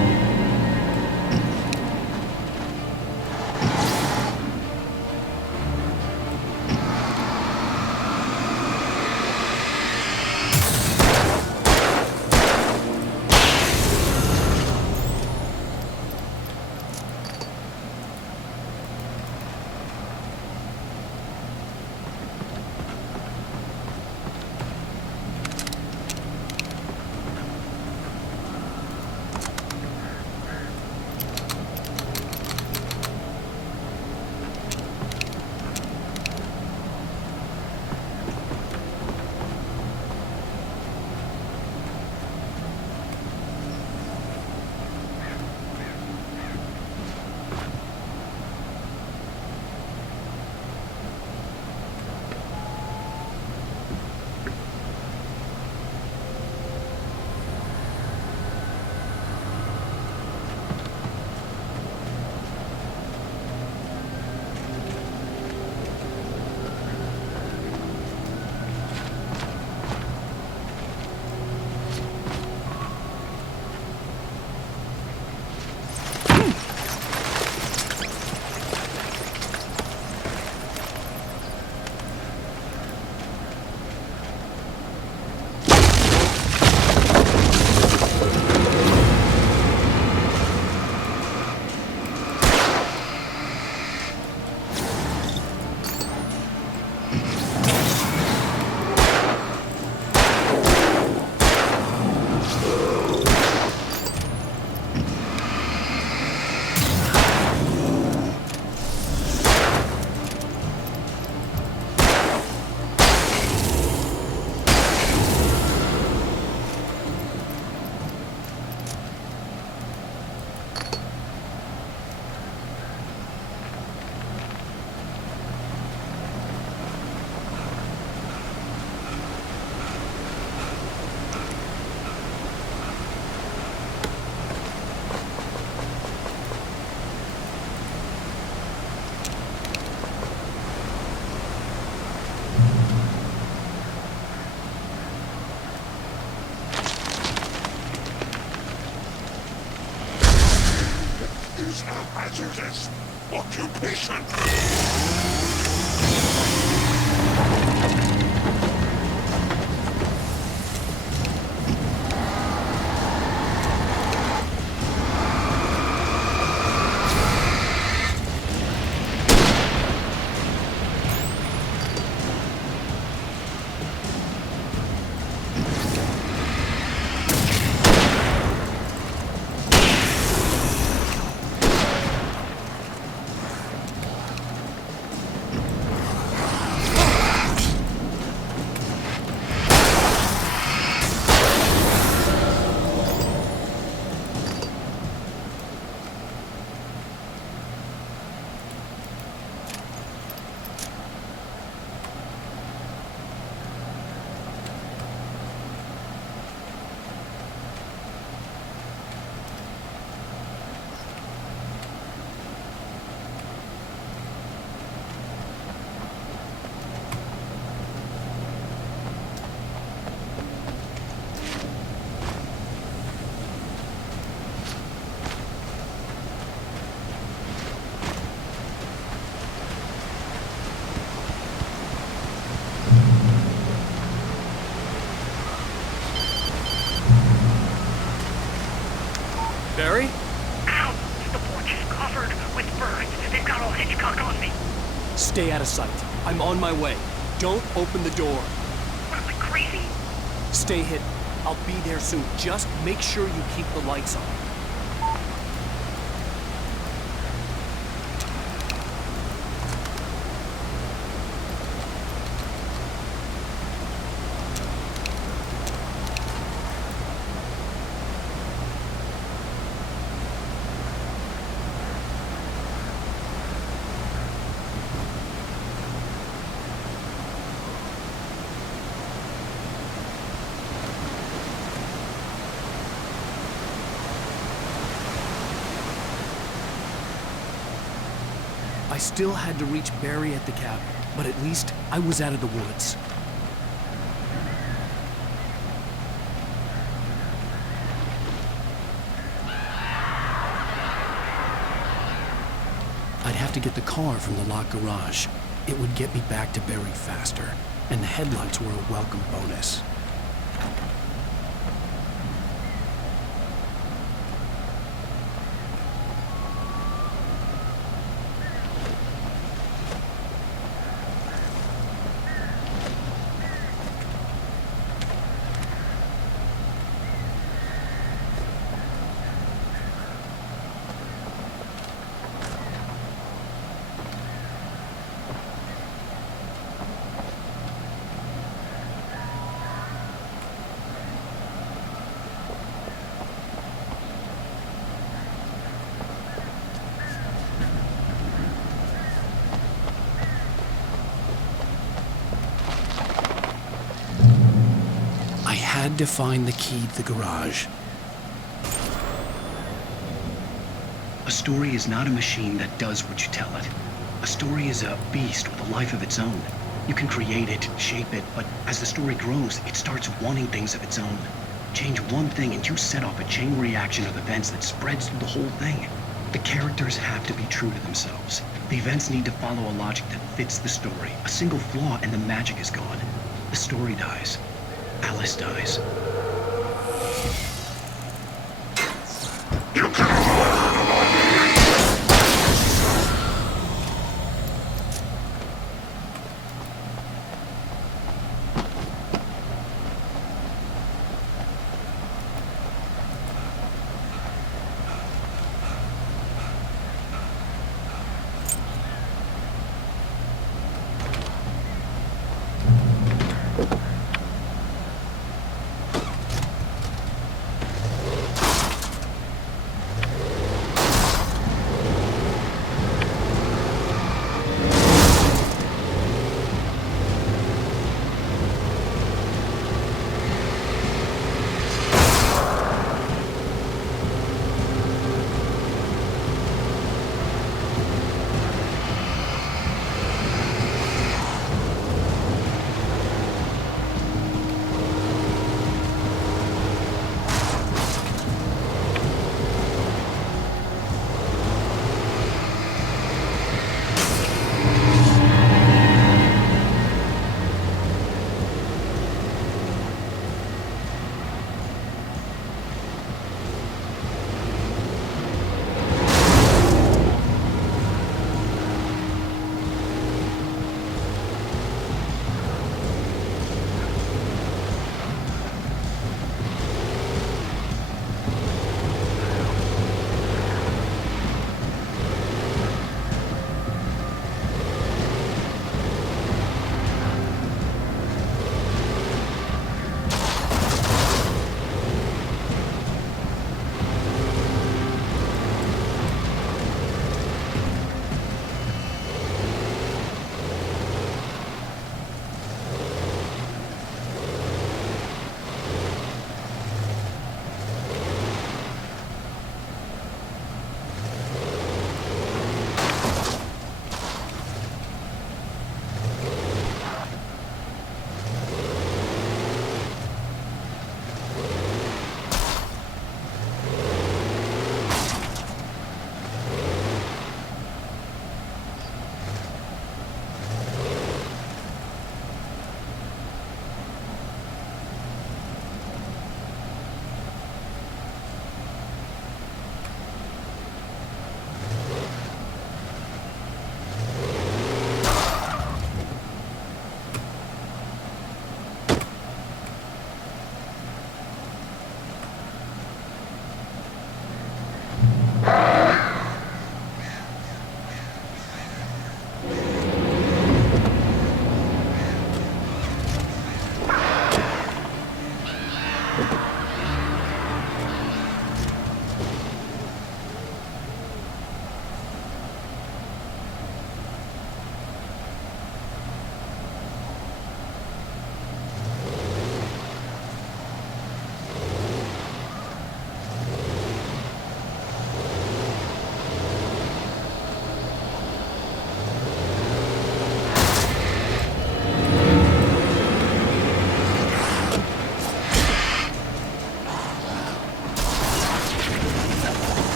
is a hazardous occupation. did you cock on me? Stay out of sight. I'm on my way. Don't open the door. What am I, crazy? Stay hidden. I'll be there soon. Just make sure you keep the lights on. I still had to reach Barry at the cabin, but at least I was out of the woods. I'd have to get the car from the locked garage. It would get me back to Barry faster, and the headlights were a welcome bonus. I had to find the key to the garage. A story is not a machine that does what you tell it. A story is a beast with a life of its own. You can create it, shape it, but as the story grows, it starts wanting things of its own. Change one thing and you set off a chain reaction of events that spreads through the whole thing. The characters have to be true to themselves. The events need to follow a logic that fits the story. A single flaw and the magic is gone. The story dies. Alice dies.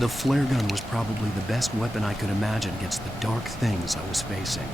The flare gun was probably the best weapon I could imagine against the dark things I was facing.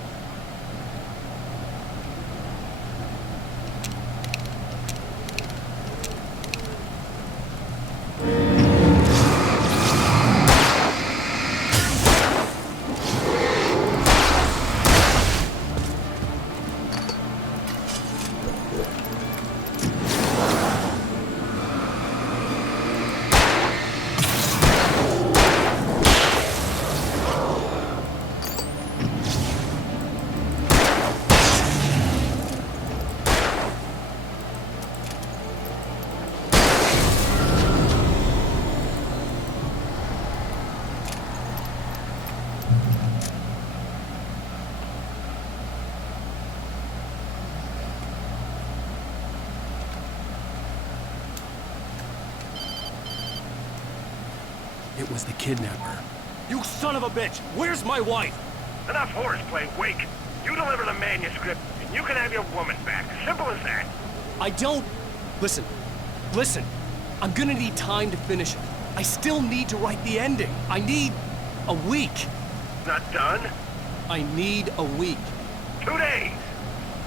It was the kidnapper. You son of a bitch! Where's my wife? Enough horseplay, Wake. You deliver the manuscript, and you can have your woman back. Simple as that. I don't... Listen. Listen. I'm gonna need time to finish it. I still need to write the ending. I need... a week. Not done? I need a week. 2 days.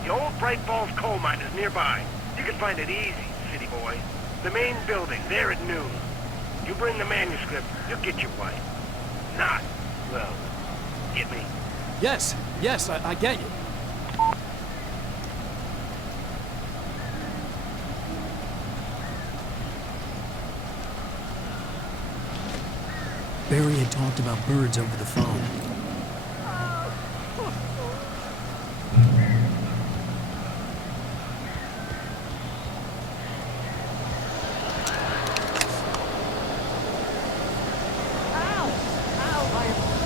The old Bright Falls coal mine is nearby. You can find it easy, city boy. The main building, there at noon. You bring the manuscript, you'll get your wife. Not, well, get me? Yes, I get you. Barry had talked about birds over the phone.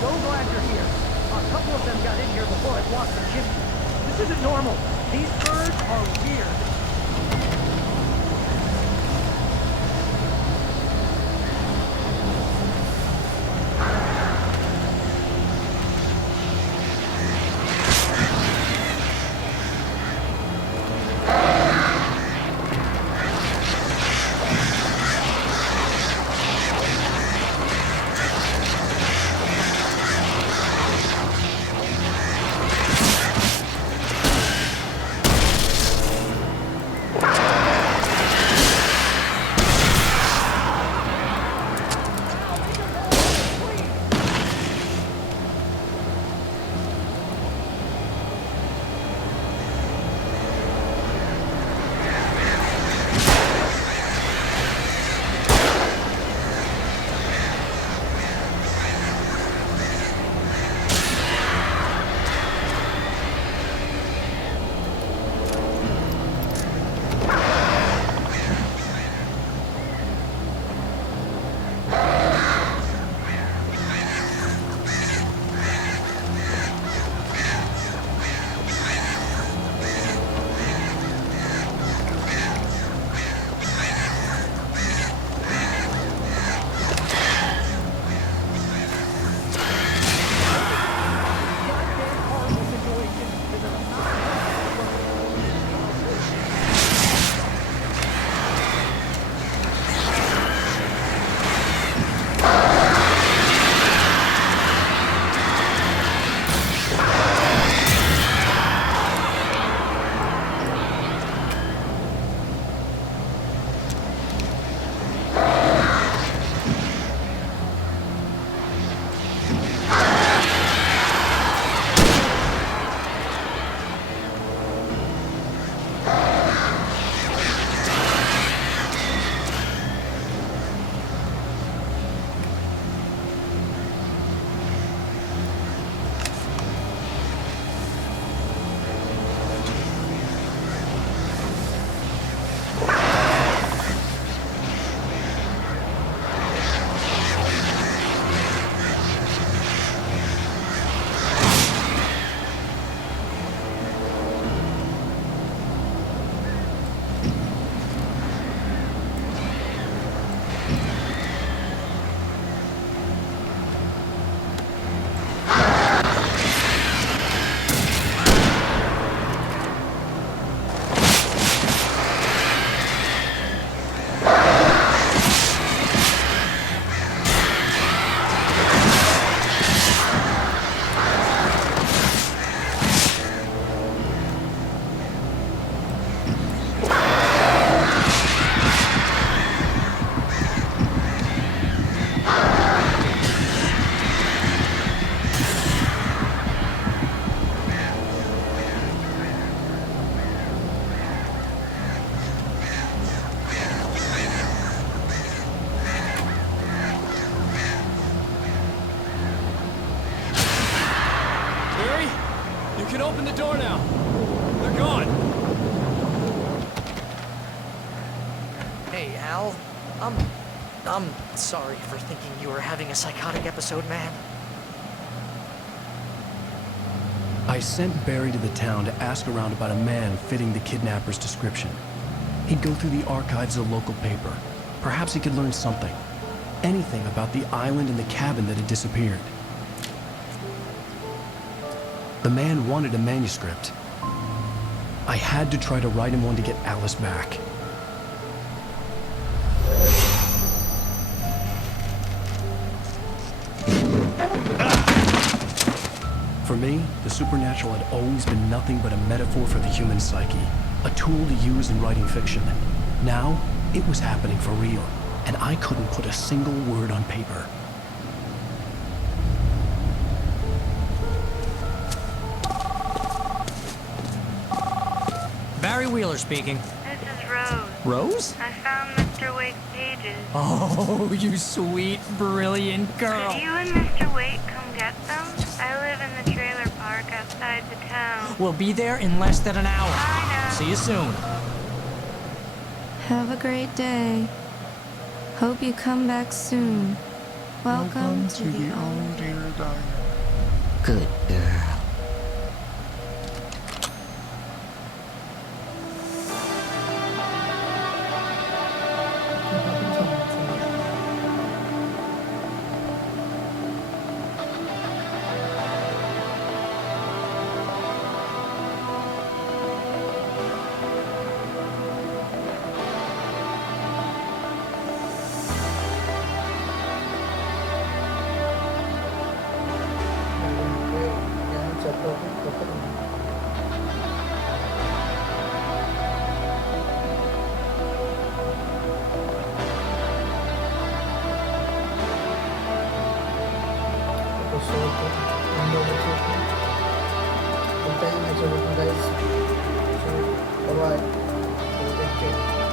So glad you're here. A couple of them got in here before I blocked the chimney. This isn't normal. These birds are weird. Open the door now. They're gone. Hey, Al. I'm sorry for thinking you were having a psychotic episode, man. I sent Barry to the town to ask around about a man fitting the kidnapper's description. He'd go through the archives of the local paper. Perhaps he could learn something. Anything about the island and the cabin that had disappeared. The man wanted a manuscript. I had to try to write him one to get Alice back. For me, the supernatural had always been nothing but a metaphor for the human psyche, a tool to use in writing fiction. Now, it was happening for real, and I couldn't put a single word on paper. Barry Wheeler speaking. This is Rose. Rose? I found Mr. Wake's pages. Oh, you sweet, brilliant girl. Could you and Mr. Wake come get them? I live in the trailer park outside the town. We'll be there in less than an hour. Bye now. See you soon. Have a great day. Hope you come back soon. Welcome to the old dear diner. Good girl. Guys, so bye bye. Take care.